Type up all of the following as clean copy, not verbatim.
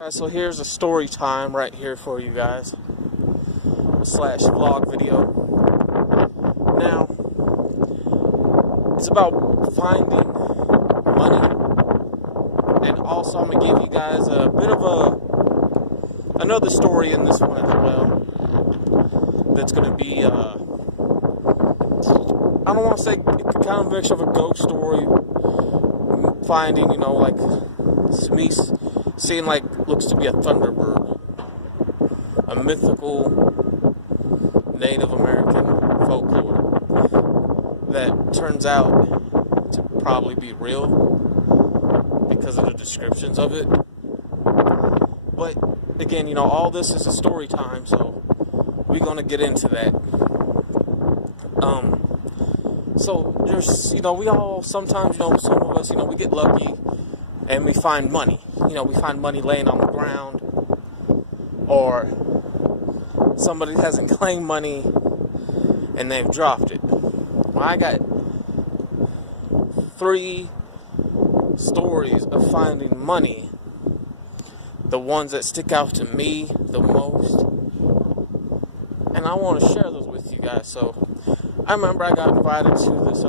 Alright, so here's a story time right here for you guys. Slash vlog video. Now, it's about finding money. And also I'm going to give you guys a bit of another story in this one as well. That's going to be, I don't want to say kind of a mix of a ghost story. Finding, like me seeing looks to be a thunderbird, a mythical Native American folklore that turns out to probably be real because of the descriptions of it. But again, all this is a story time, so we're gonna get into that. So there's, we all sometimes, some of us, we get lucky and we find money. We find money laying on the ground, or somebody hasn't claimed money and they've dropped it. Well, I got 3 stories of finding money, the ones that stick out to me the most, and I want to share those with you guys. So I remember I got invited to this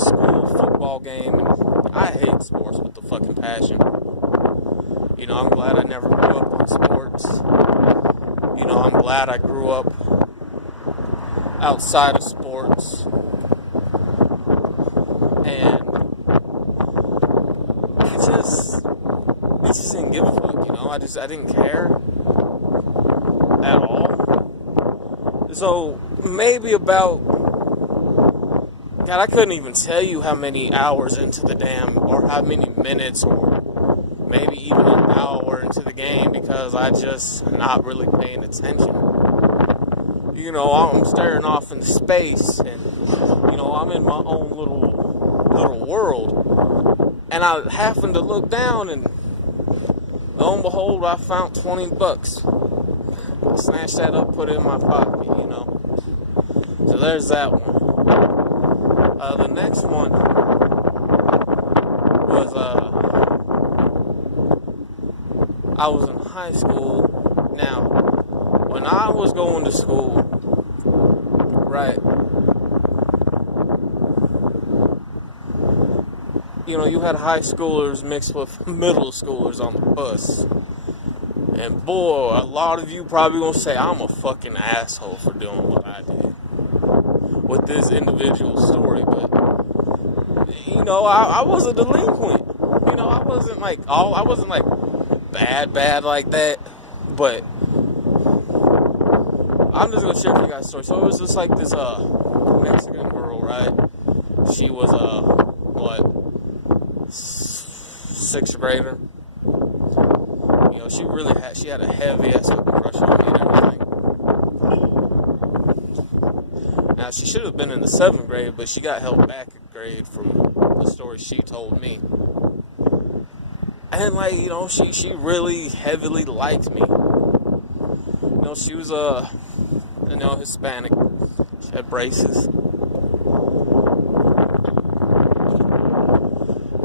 school football game, and I hate sports with a fucking passion. I'm glad I never grew up on sports. I'm glad I grew up outside of sports. And I just didn't give a fuck, I didn't care at all. So maybe about, God, I couldn't even tell you how many hours into the or how many minutes, or maybe even an hour into the game, because I just not really paying attention. I'm staring off into space, and I'm in my own little world, and I happened to look down, and lo and behold, I found $20. I snatched that up, put it in my pocket. So there's that one. The next one was, I was in high school. Now, when I was going to school, right, you had high schoolers mixed with middle schoolers on the bus. And boy, a lot of you probably gonna say I'm a fucking asshole for doing what I did with this individual story, but I was a delinquent. I wasn't bad like that, but I'm just gonna share with you guys a story. So it was just like this Mexican girl, right? She was 6th grader. She had a heavy ass crush on me and everything. Now, she should have been in the 7th grade, but she got held back a grade from the story she told me. And, she really heavily liked me. She was, Hispanic. She had braces.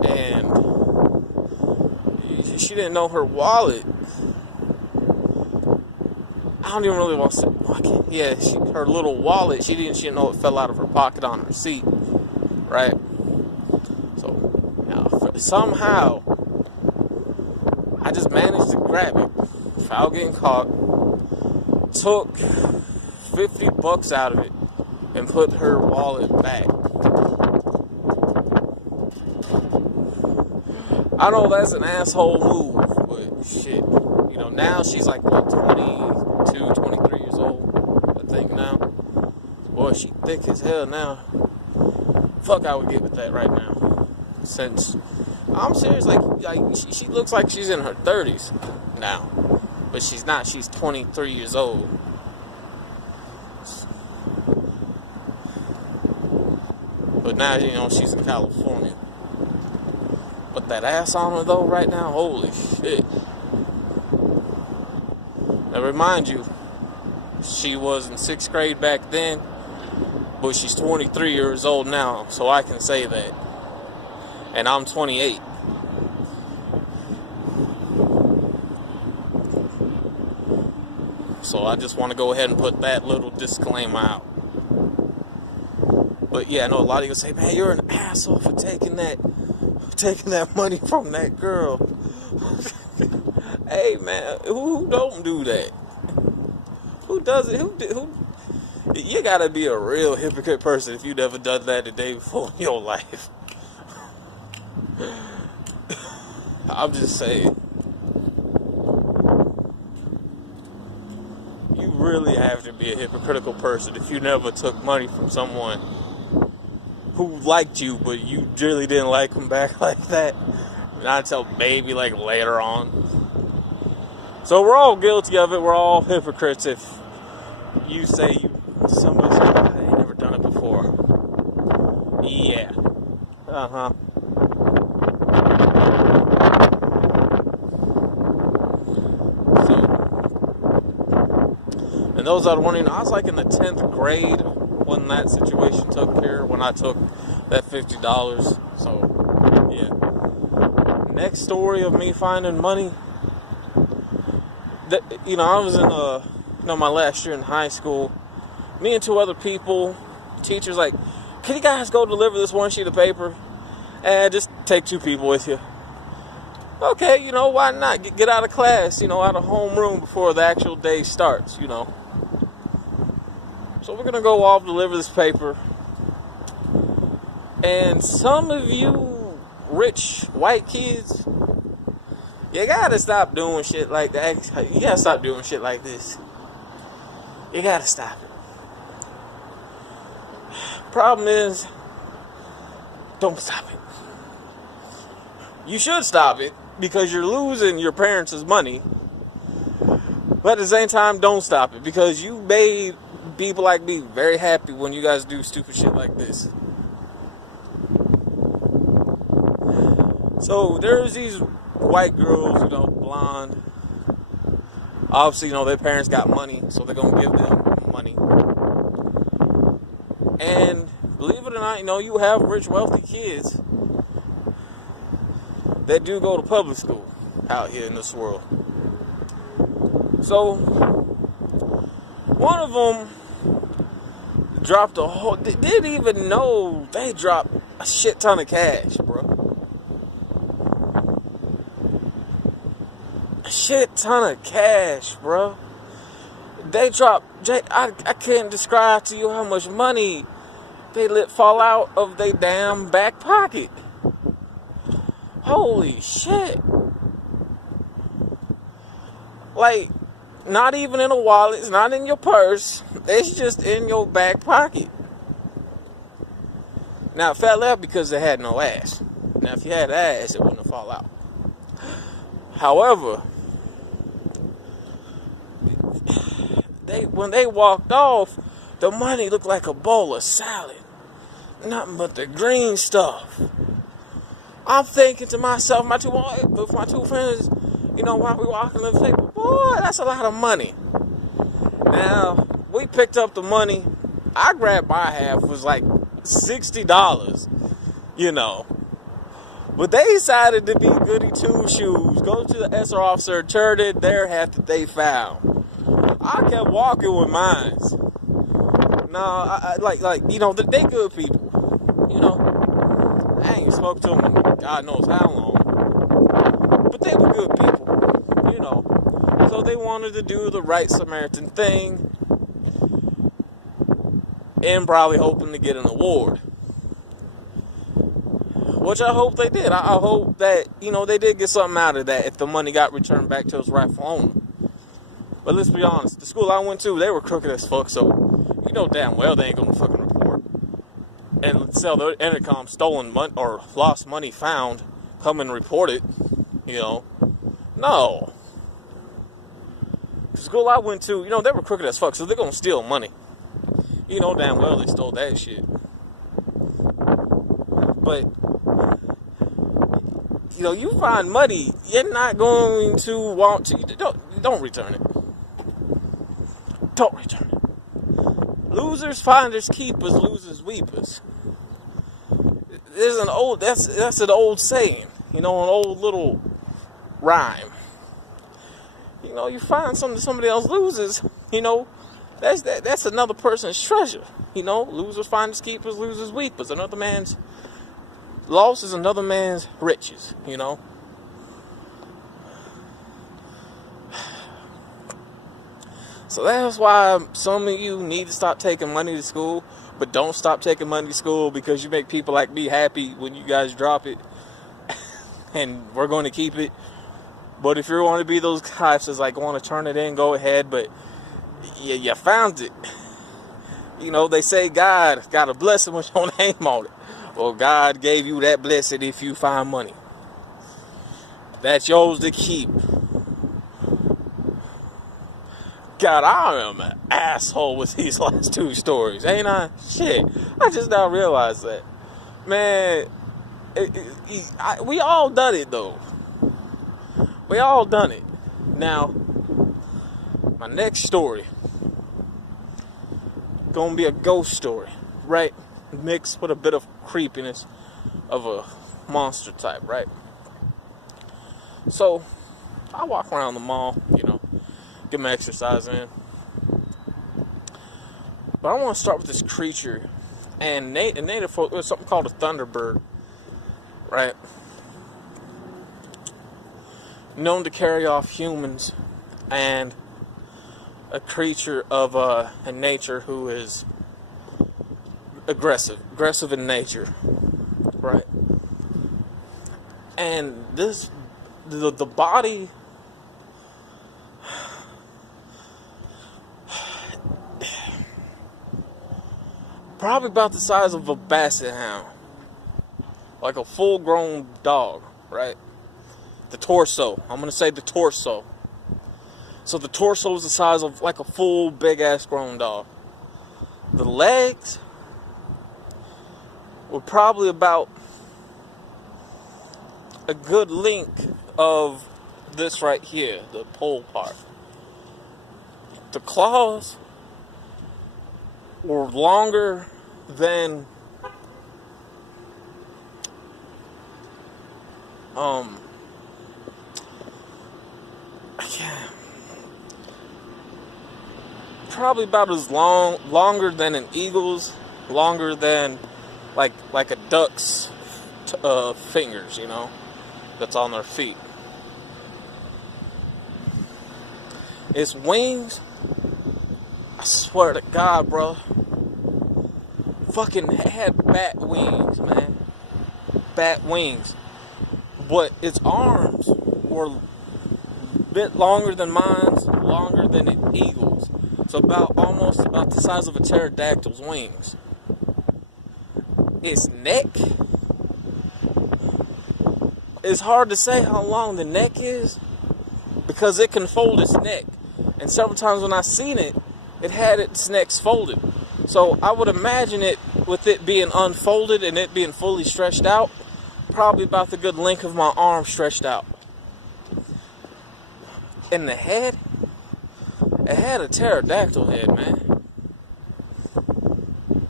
And she didn't know her wallet. I don't even really want to say, yeah, her little wallet, she didn't know it fell out of her pocket on her seat, right? So, somehow, I just managed to grab it without getting caught, took $50 out of it, and put her wallet back. I know that's an asshole move, but shit, now she's 22, 23 years old, I think now. Boy, she thick as hell now. Fuck, I would get with that right now. Since, I'm serious, she looks like she's in her 30s now. But she's not, she's 23 years old. But now, she's in California. But that ass on her, though, right now, holy shit. Now, remind you, she was in 6th grade back then, but she's 23 years old now, so I can say that. And I'm 28. So I just want to go ahead and put that little disclaimer out. But yeah, I know a lot of you say, man, you're an asshole for taking that money from that girl. Hey man, who don't do that? Who does it? Who? You gotta be a real hypocrite person if you never done that the day before in your life. I'm just saying. You really have to be a hypocritical person if you never took money from someone who liked you, but you really didn't like them back like that. Not until maybe like later on. So we're all guilty of it. We're all hypocrites if you say somebody's like, I ain't never done it before. Yeah. Uh-huh. So, and those that are wondering, I was like in the 10th grade when that situation took care, when I took that $50. So, yeah. Next story of me finding money. That, I was in my last year in high school. Me and two other people, teachers like, can you guys go deliver this one sheet of paper? And just take two people with you. Okay, why not? Get out of class, out of homeroom before the actual day starts, So we're going to go off, deliver this paper. And some of you rich white kids, you gotta stop doing shit like that. You gotta stop doing shit like this. You gotta stop it. Problem is, don't stop it. You should stop it because you're losing your parents' money. But at the same time, don't stop it because you made people like me very happy when you guys do stupid shit like this. So there's these white girls, blonde. Obviously, their parents got money, so they're gonna give them money. And believe it or not, you have rich, wealthy kids that do go to public school out here in this world. So one of them dropped didn't even know they dropped a shit ton of cash, bro. Shit ton of cash, bro. They dropped, I can't describe to you how much money they let fall out of their damn back pocket. Holy shit. Like, not even in a wallet, it's not in your purse, it's just in your back pocket. Now, it fell out because it had no ass. Now, if you had ass, it wouldn't have fall out. However, when they walked off, the money looked like a bowl of salad. Nothing but the green stuff. I'm thinking to myself, my two friends, while we walking in the table, boy, that's a lot of money. Now, we picked up the money. I grabbed my half, was like $60, But they decided to be goody two-shoes, go to the SR officer, turned in their half that they found. I kept walking with mine. No, they good people. I ain't spoke to them in God knows how long. But they were good people, So they wanted to do the right Samaritan thing and probably hoping to get an award. Which I hope they did. I hope that, they did get something out of that if the money got returned back to its rightful owner. But let's be honest, the school I went to, they were crooked as fuck, so damn well they ain't gonna fucking report and sell their intercom stolen money or lost money found, come and report it, No. The school I went to, they were crooked as fuck, so they're gonna steal money. Damn well they stole that shit. But you find money, you're not going to want to. Don't return it. Don't return it. Losers, finders, keepers, losers, weepers. There's that's an old saying, an old little rhyme. You find something somebody else loses, You know, that's another person's treasure. You know, losers find his keepers, losers weepers. Another man's loss is another man's riches, you know. So that's why some of you need to stop taking money to school, but don't stop taking money to school because you make people like me happy when you guys drop it, and we're going to keep it. But if you want to be those types that's like want to turn it in, go ahead, but you found it. You know, they say God got a blessing with your name on it. Well, God gave you that blessing if you find money. That's yours to keep. God, I am an asshole with these last two stories, ain't I? Shit, I just now realized that. Man, we all done it, though. We all done it. Now, my next story gonna be a ghost story, right? Mixed with a bit of creepiness of a monster type, right? So, I walk around the mall, you know, get my exercise in. But I want to start with this creature. And native folk, there's something called a thunderbird, right? Known to carry off humans, and a creature of a nature who is aggressive in nature, right? And the body, probably about the size of a basset hound, like a full-grown dog, right? The torso, I'm gonna say the torso. So the torso is the size of like a full, big-ass grown dog. The legs were probably about a good length of this right here, the pole part. The claws were longer than probably about as longer than an eagle's, longer than like a duck's fingers, you know, that's on their feet. Its wings, I swear to God, bro, fucking had bat wings, man. Bat wings. But its arms were a bit longer than mine's, longer than an eagle's. So almost about the size of a pterodactyl's wings. Its neck, it's hard to say how long the neck is because it can fold its neck. And several times when I seen it, it had its neck folded. So I would imagine it, with it being unfolded and it being fully stretched out, probably about the good length of my arm stretched out. In the head, it had a pterodactyl head, man.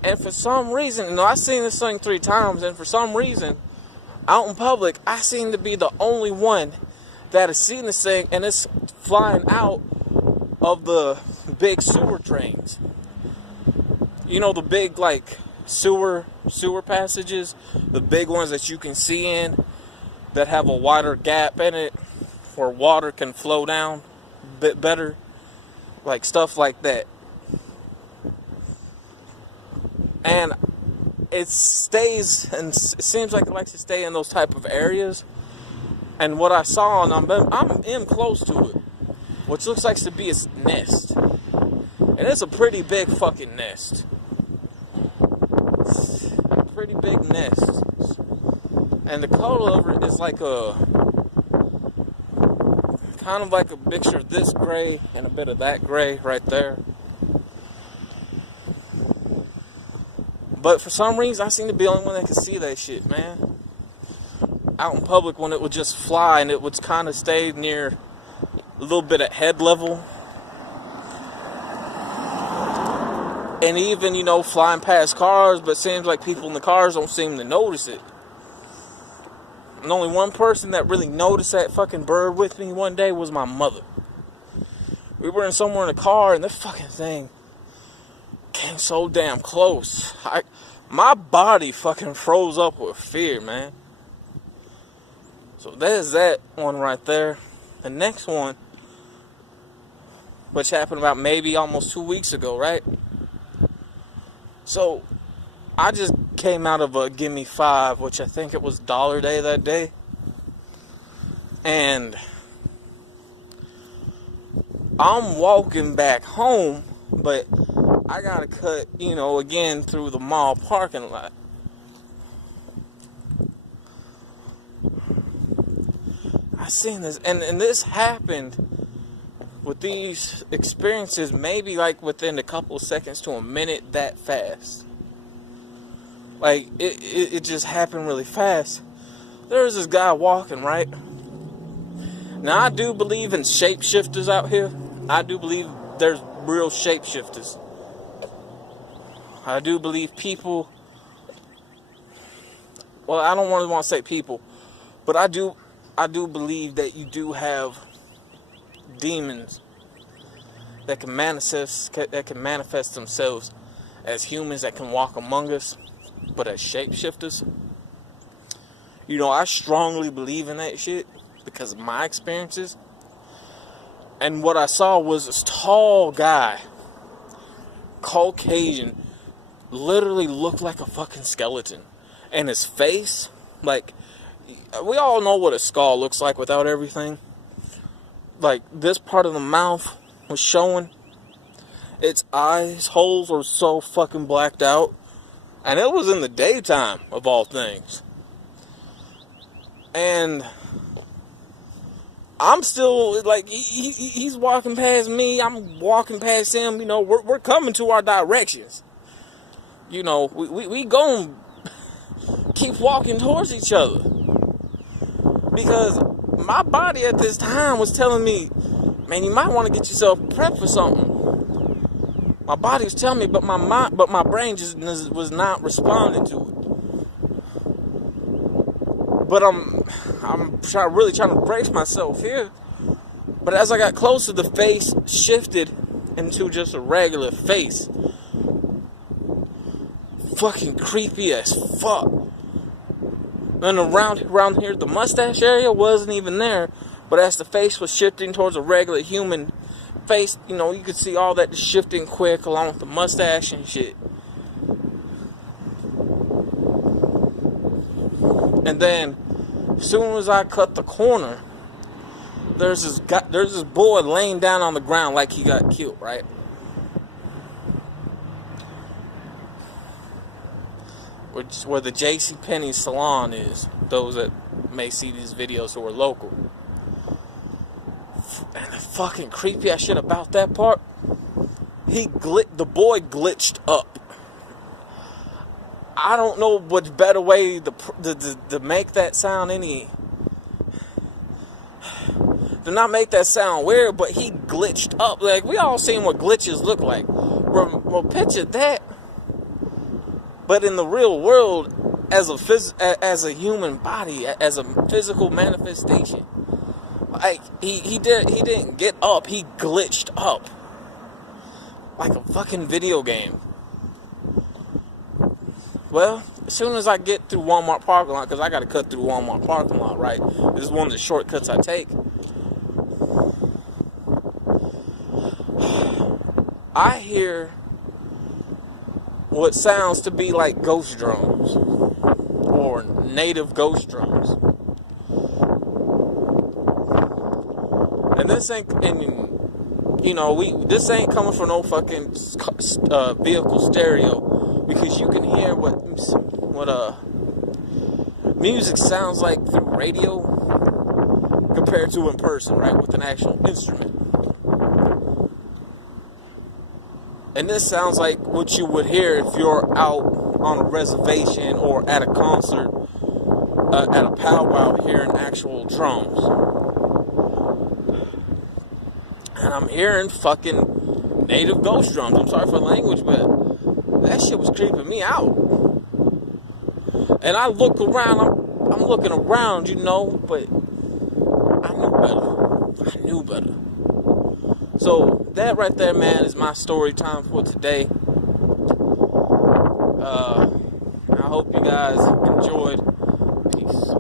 And for some reason, you know, I've seen this thing 3 times, and for some reason, out in public, I seem to be the only one that has seen this thing, and it's flying out of the big sewer drains. You know, the big, like, sewer passages, the big ones that you can see in, that have a wider gap in it, where water can flow down a bit better, like stuff like that. And it stays, and it seems like it likes to stay in those type of areas. And what I saw, and I'm in close to it, which looks like to be its nest. And it's a pretty big fucking nest. A pretty big nest. And the color of it is like kind of like a mixture of this gray and a bit of that gray right there. But for some reason, I seem to be the only one that can see that shit, man. Out in public, when it would just fly and it would kind of stay near a little bit at head level. And even, you know, flying past cars, but it seems like people in the cars don't seem to notice it. And only one person that really noticed that fucking bird with me one day was my mother. We were in somewhere in the car, and this fucking thing came so damn close. My body fucking froze up with fear, man. So there's that one right there. The next one, which happened about maybe almost 2 weeks ago, right? So I just came out of a Gimme 5, which I think it was Dollar Day that day. And I'm walking back home, but I gotta cut, again through the mall parking lot. I seen this, and this happened with these experiences maybe like within a couple of seconds to a minute, that fast. Like, it just happened really fast. There was this guy walking, right? Now, I do believe in shapeshifters out here. I do believe there's real shapeshifters. I do believe people... Well, I don't want to say people, but I do believe that you do have demons that can manifest themselves as humans that can walk among us, but as shapeshifters. I strongly believe in that shit because of my experiences. And what I saw was this tall guy, Caucasian, literally looked like a fucking skeleton. And his face, like, we all know what a skull looks like without everything. Like, this part of the mouth was showing. Its eyes holes were so fucking blacked out. And it was in the daytime, of all things. And I'm still, like, he's walking past me. I'm walking past him. We're coming to our directions. We gonna keep walking towards each other. Because my body at this time was telling me, man, you might want to get yourself prepped for something. My body was telling me, but my brain just was not responding to it. But I'm really trying to brace myself here. But as I got closer, the face shifted into just a regular face. Fucking creepy as fuck. And around here, the mustache area wasn't even there. But as the face was shifting towards a regular human face, you could see all that just shifting quick along with the mustache and shit. And then, as soon as I cut the corner, there's this boy laying down on the ground like he got killed, right? Which is where the JCPenney salon is. Those that may see these videos who are local. And the fucking creepy ass shit about that part, the boy glitched up. I don't know what better way to make that sound to not make that sound weird, but he glitched up. Like, we all seen what glitches look like. Well, picture that, but in the real world, as a human body, as a physical manifestation. Like, he didn't get up, he glitched up. Like a fucking video game. Well, as soon as I get through Walmart parking lot, because I got to cut through Walmart parking lot, right? This is one of the shortcuts I take. I hear what sounds to be like ghost drums. Or native ghost drums. And this ain't, this ain't coming from no fucking vehicle stereo. Because you can hear what music sounds like through radio compared to in person, right, with an actual instrument. And this sounds like what you would hear if you're out on a reservation or at a concert, at a powwow hearing actual drums. And I'm hearing fucking native ghost drums. I'm sorry for the language, but that shit was creeping me out. And I look around, I'm looking around, but I knew better. So that right there, man, is my story time for today. I hope you guys enjoyed. Peace.